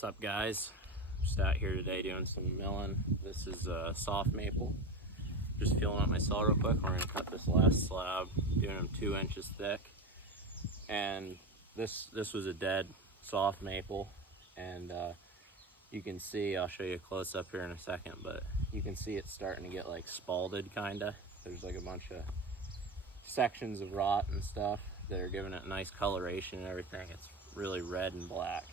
What's up, guys? Just out here today doing some milling. This is soft maple. Just feeling up my saw real quick. We're gonna cut this last slab, doing them 2 inches thick. And this was a dead soft maple, and you can see, I'll show you a close up here in a second, but you can see it's starting to get like spalted kinda. There's like a bunch of sections of rot and stuff that are giving it nice coloration and everything. It's really red and black.